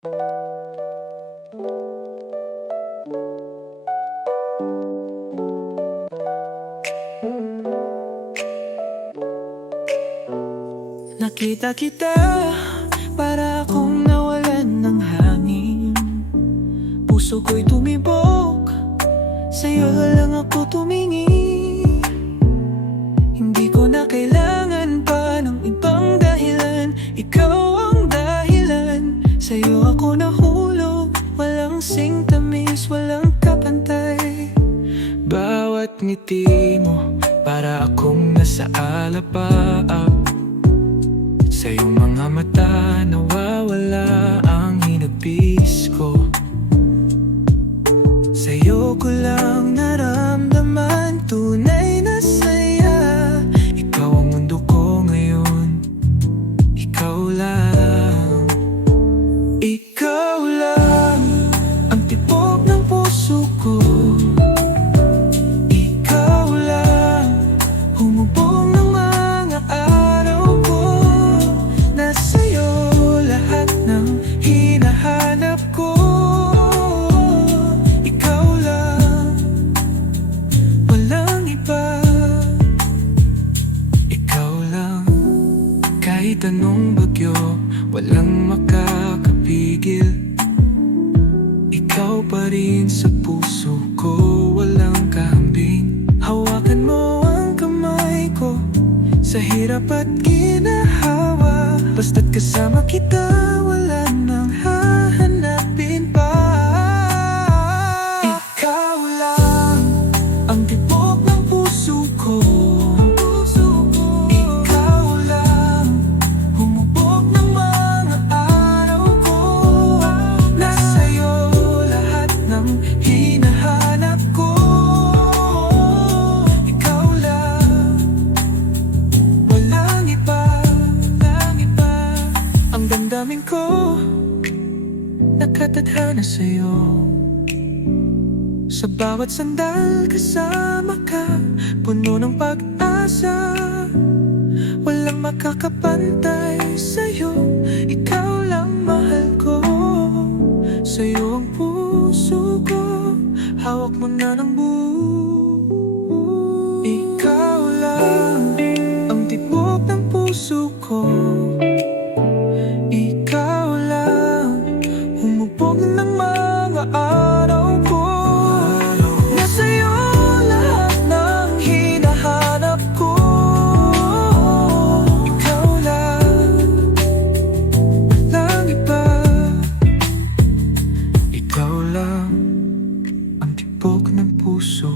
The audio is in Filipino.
Nakita kita, para akong nawalan ng hangin. Puso ko'y tumibok, sa'yo lang ako tumingin. Hindi ko na kailangan pa ng ibang dahilan. Ikaw ang dahilan, sa'yo ako nahulog. Walang singtamis, walang kapantay. Bawat ngiti mo, para akong nasa alapaap. Sa iyong mga mata, nawawala ang hinagpis ko. Sa'yo ko lang naramdaman tunay na saya. Ikaw ang mundo ko ngayon, ikaw lang. Ikaw lang ang tibok ng puso ko. Ikaw lang humubog ng mga araw ko. Nasa'yo lahat ng hinahanap ko. Ikaw lang, walang iba. Ikaw lang, kahit anong bagyo, walang makakapigil. Ikaw pa rin sa puso ko, walang kahambing. Hawakan mo ang kamay ko sa hirap at ginhawa. Basta't kasama kita, wala nang hahanapin pa. Ikaw lang ang tibok ng puso ko. Ikaw lang humubog ng mga araw ko. Nasa'yo lahat ng hinahanap ko. Ikaw lang, walang iba. Ang damdamin ko nakatadhana sa'yo. Sa bawat sandal kasama ka, puno ng pag-asa. Walang makakapantay sa'yo, ikaw lang mahal ko. Sa'yo ang puso ko, hawak mo na ng buo. Ikaw lang ang tibok ng puso ko. Ikaw lang humubog ng mga araw ko. Nasa'yo lahat ng hinahanap ko. Ikaw lang, walang iba. Ikaw lang ang tibok ng puso